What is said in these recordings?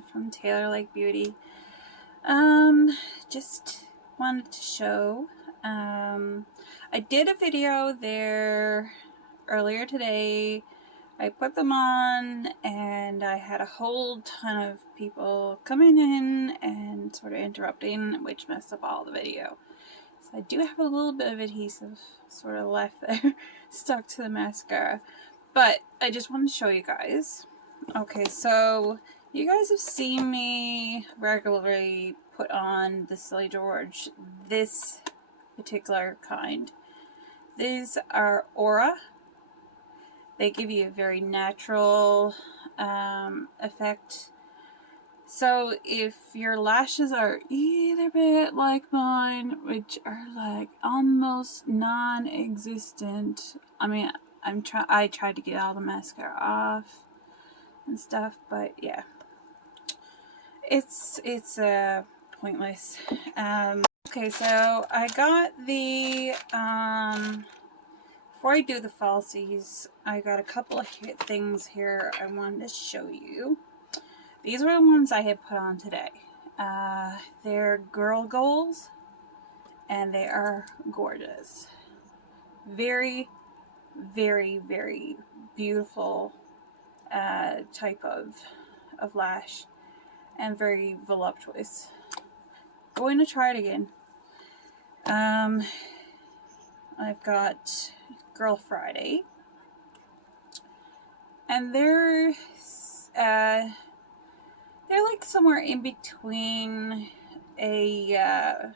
Dawn from Taylor Like Beauty. Just wanted to show. I did a video there earlier today. I put them on and I had a whole ton of people coming in and sort of interrupting, which messed up all the video. So I do have a little bit of adhesive sort of left there stuck to the mascara. But I just wanted to show you guys. Okay, so you guys have seen me regularly put on the Silly George, this particular kind. These are Aura. They give you a very natural effect. So if your lashes are either bit like mine, which are like almost non-existent, I mean, I tried to get all the mascara off and stuff, but yeah, it's pointless. Okay, so I got the before I do the falsies, I got a couple of things here I wanted to show you. These were the ones I had put on today. They're girl goals, and they are gorgeous. Very, very, very beautiful type of lash, and very voluptuous. Going to try it again. I've got Girl Friday, and they're like somewhere in between a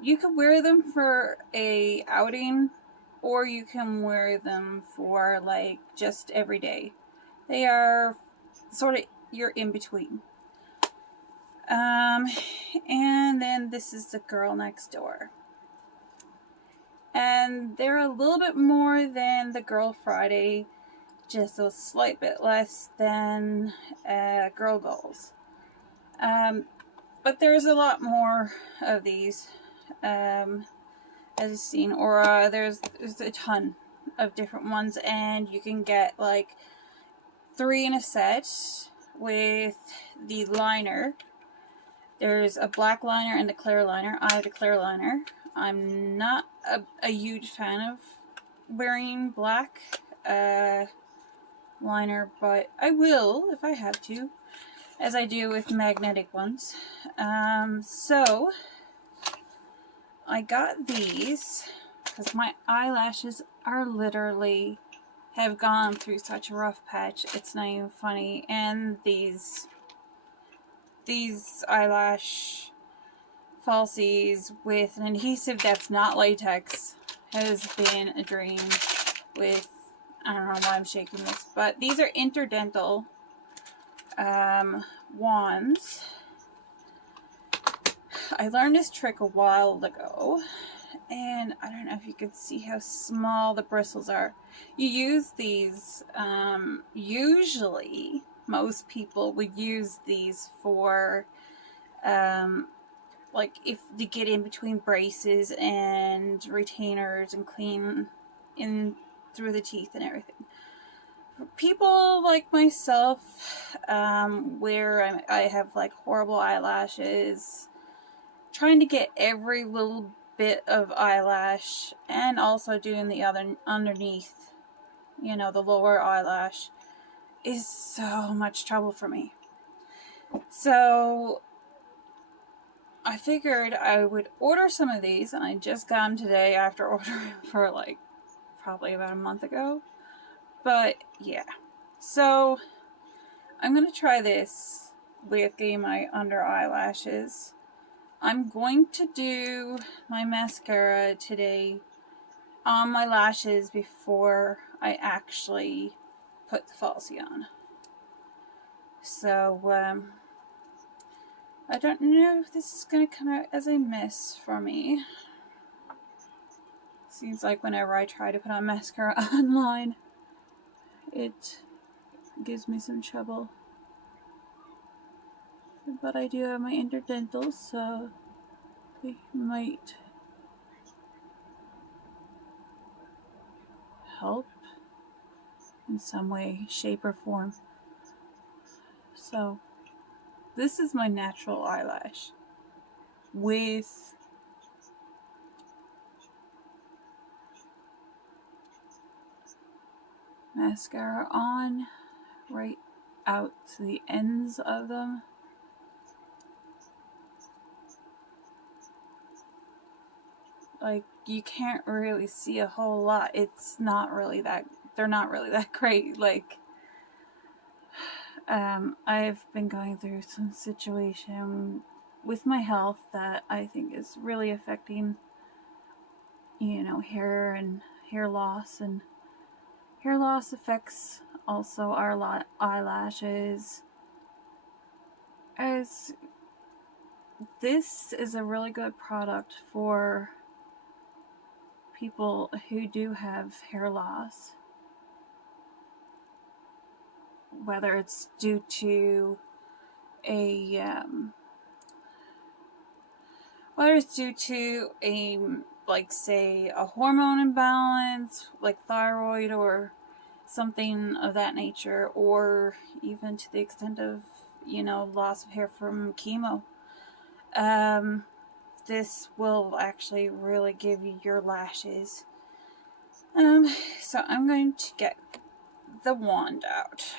you can wear them for a outing, or you can wear them for like just every day. They are sort of your in between. And then this is the Girl Next Door. And they're a little bit more than the Girl Friday, just a slight bit less than Girl Goals. But there's a lot more of these. As you've seen, Aura, there's a ton of different ones, and you can get like 3 in a set with the liner. There's a black liner and the clear liner. I have the clear liner. I'm not a huge fan of wearing black liner, but I will if I have to, as I do with magnetic ones. So I got these because my eyelashes are literally have gone through such a rough patch, it's not even funny. And these eyelash falsies with an adhesive that's not latex has been a dream. With, I don't know why I'm shaking this, but these are Interdental Wands. I learned this trick a while ago, and I don't know if you can see how small the bristles are. You use these, usually most people would use these for like if to get in between braces and retainers and clean in through the teeth and everything. For people like myself, where I have like horrible eyelashes, trying to get every little bit of eyelash and also doing the other underneath, you know, the lower eyelash, is so much trouble for me. So I figured I would order some of these, and I just got them today after ordering for like probably about a month ago. But yeah, so I'm gonna try this with getting my under eyelashes. I'm going to do my mascara today on my lashes before I actually put the falsie on. So I don't know if this is going to come out as a miss for me. Seems like whenever I try to put on mascara online, it gives me some trouble. But I do have my Interdentals, so they might help in some way, shape, or form. So this is my natural eyelash with mascara on right out to the ends of them. Like, you can't really see a whole lot. It's not really that, they're not really that great. Like, I've been going through some situation with my health that I think is really affecting, you know, hair and hair loss, and hair loss affects also our eyelashes. As this is a really good product for people who do have hair loss, whether it's due to a like, say, a hormone imbalance like thyroid or something of that nature, or even to the extent of, you know, loss of hair from chemo. This will actually really give you your lashes. So I'm going to get the wand out,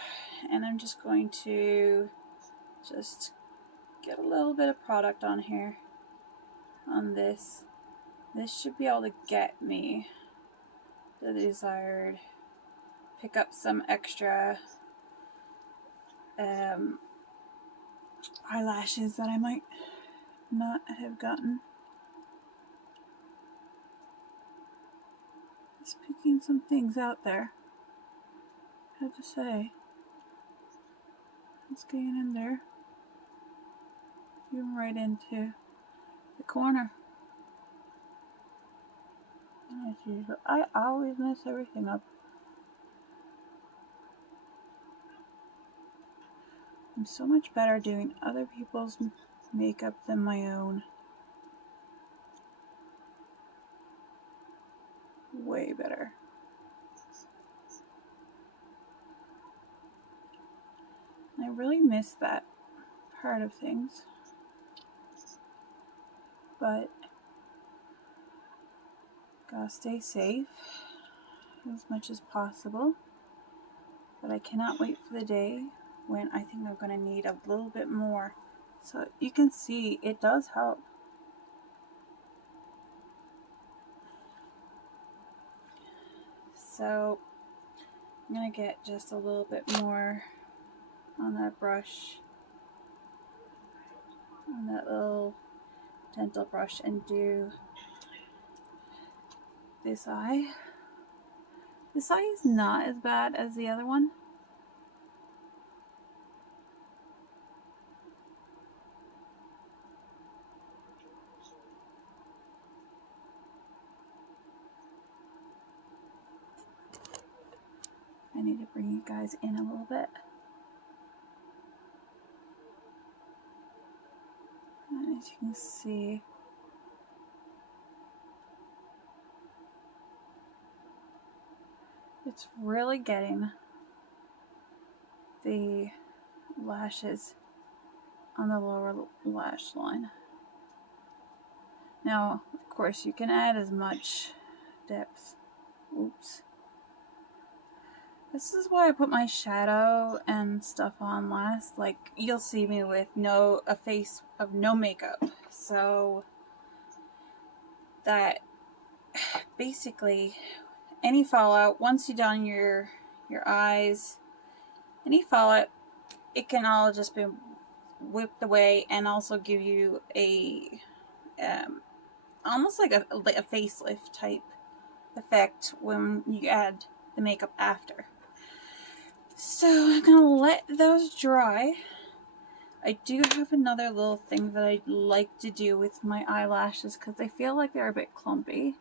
and I'm just going to get a little bit of product on here, on this. This should be able to get me the desired, pick up some extra eyelashes that I might not have gotten. Just picking some things out there, I have to say. It's getting in there, even right into the corner. And as usual, I always mess everything up. I'm so much better doing other people's makeup than my own. Way better. I really miss that part of things. But gotta stay safe as much as possible. But I cannot wait for the day when I think I'm gonna need a little bit more. So you can see it does help. So I'm gonna get just a little bit more on that brush, on that little dental brush, and do this eye. This eye is not as bad as the other one. I need to bring you guys in a little bit. And as you can see, it's really getting the lashes on the lower lash line. Now, of course, you can add as much depth. Oops. This is why I put my shadow and stuff on last. Like, you'll see me with a face of no makeup. So that basically any fallout, once you've done your eyes, any fallout, it can all just be whipped away, and also give you a almost like a facelift type effect when you add the makeup after. So I'm gonna let those dry. I do have another little thing that I like to do with my eyelashes because I feel like they're a bit clumpy,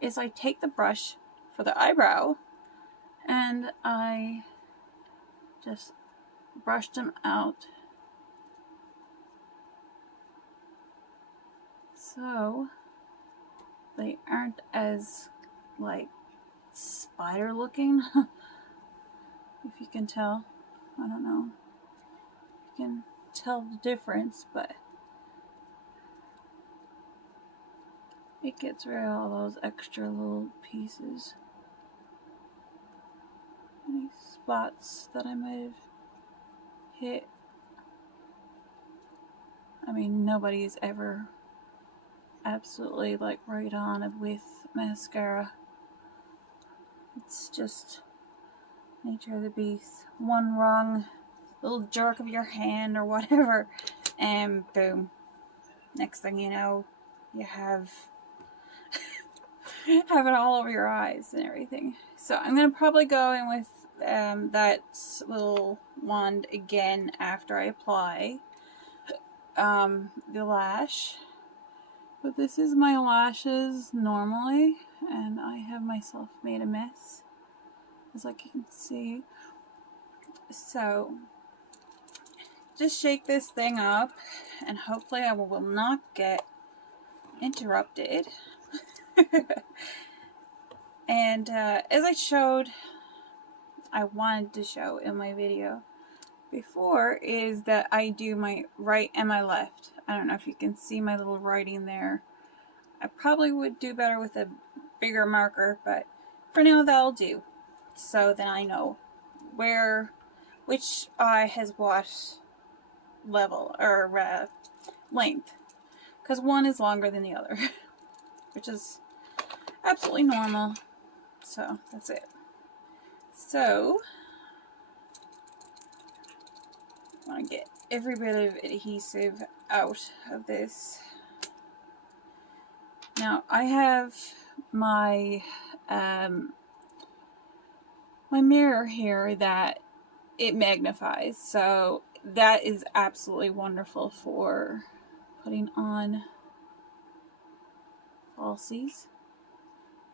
is I take the brush for the eyebrow and I just brush them out so they aren't as, like, spider looking, if you can tell. I don't know. you can tell the difference, but it gets rid of all those extra little pieces. Any spots that I might have hit. I mean, nobody's ever absolutely like right on with mascara. It's just nature of the beast. One wrong little jerk of your hand or whatever, and boom. Next thing you know, you have it all over your eyes and everything. So I'm going to probably go in with that little wand again after I apply the lash. But this is my lashes normally, and I have myself made a mess, as like you can see. So just shake this thing up, and hopefully I will not get interrupted. And as I wanted to show in my video before, is that I do my right and my left. I don't know if you can see my little writing there. I probably would do better with a bigger marker, but for now that'll do. So then I know which eye has what level or length, because one is longer than the other, which is absolutely normal. So that's it. So I want to get every bit of adhesive out of this. Now I have my my mirror here that it magnifies, so that is absolutely wonderful for putting on falsies.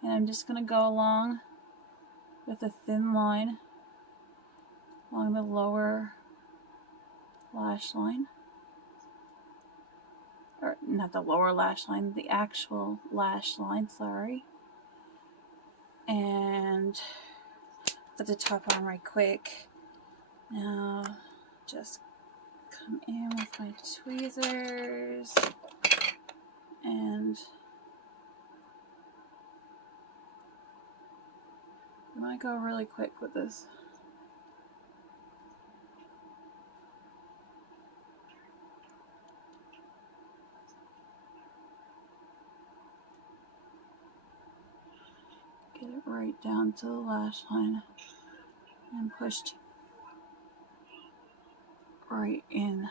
And I'm just going to go along with a thin line along the lower lash line. Or not the lower lash line, the actual lash line, sorry. And put the top on right quick. Now just come in with my tweezers and I'm going to go really quick with this. Get it right down to the lash line and pushed right in.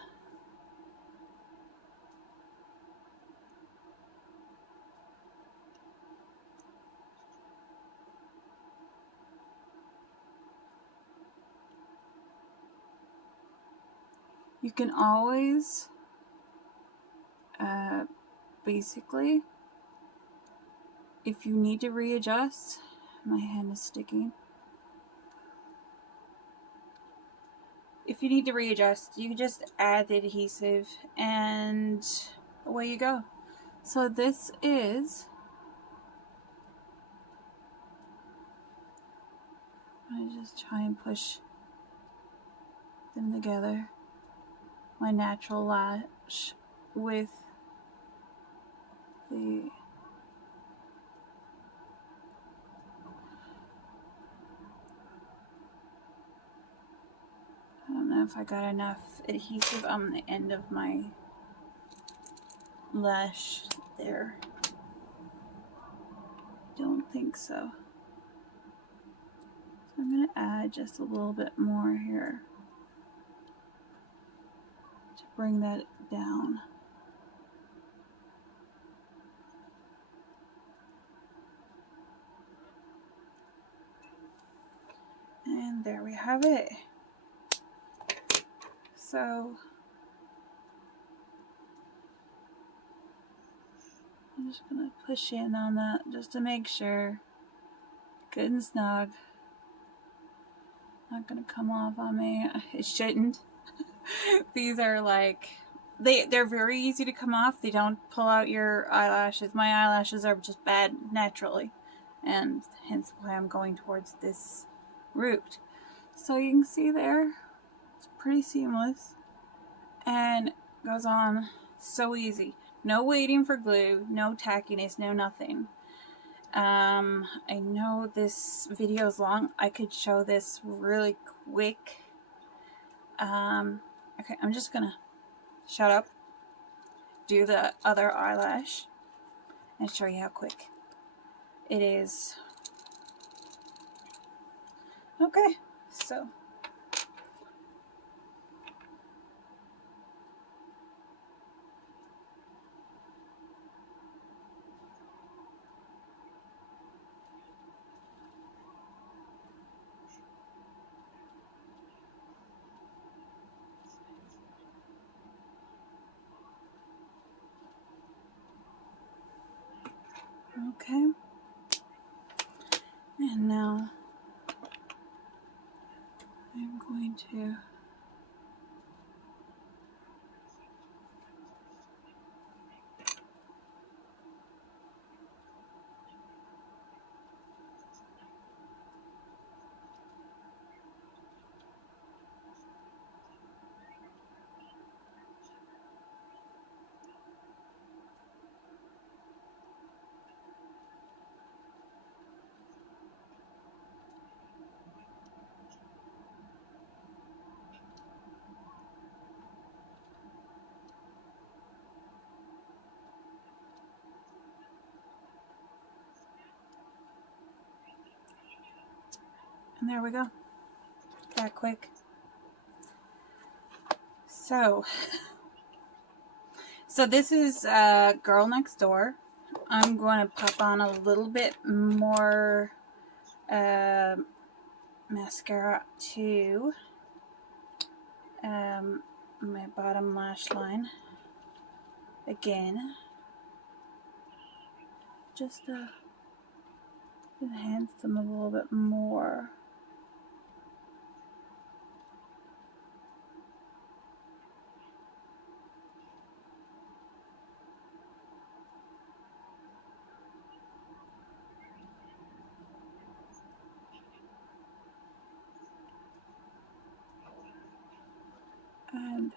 You can always basically, if you need to readjust, my hand is sticking. If you need to readjust, you can just add the adhesive and away you go. So this is, I just try and push them together, my natural lash with the I don't know if I got enough adhesive on the end of my lash there. Don't think so. So I'm going to add just a little bit more here to bring that down. And there we have it. So I'm just going to push in on that just to make sure. Good and snug. Not going to come off on me. It shouldn't. These are like, they're very easy to come off. They don't pull out your eyelashes. My eyelashes are just bad naturally, and hence why I'm going towards this route. So you can see there, it's pretty seamless. and goes on so easy. No waiting for glue, no tackiness, no nothing. I know this video is long. I could show this really quick. Okay, I'm just gonna shut up, do the other eyelash, and show you how quick it is. Okay, so okay, and now I'm going to and there we go. That quick. So this is Girl Next Door. I'm going to pop on a little bit more mascara to my bottom lash line again, just to enhance them a little bit more. And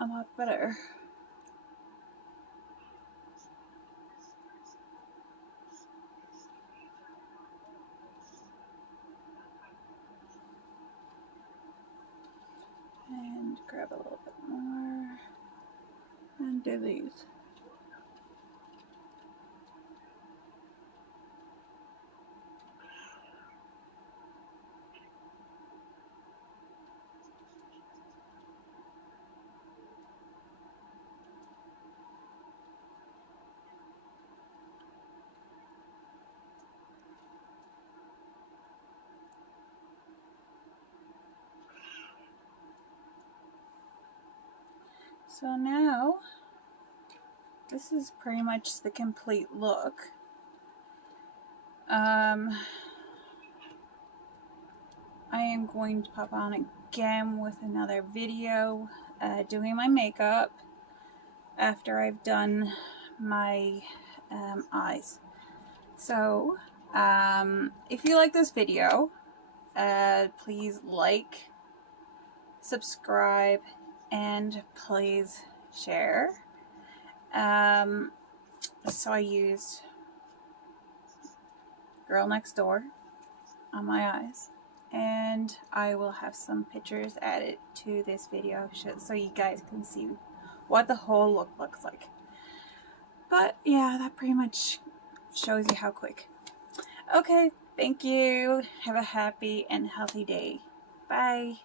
a lot better. And grab a little bit more and do these. So now, this is pretty much the complete look. I am going to pop on again with another video doing my makeup after I've done my eyes. So, if you like this video, please like, subscribe, and please share. So I used Girl Next Door on my eyes, and I will have some pictures added to this video so you guys can see what the whole look looks like. But yeah, that pretty much shows you how quick. Okay, thank you. Have a happy and healthy day. Bye.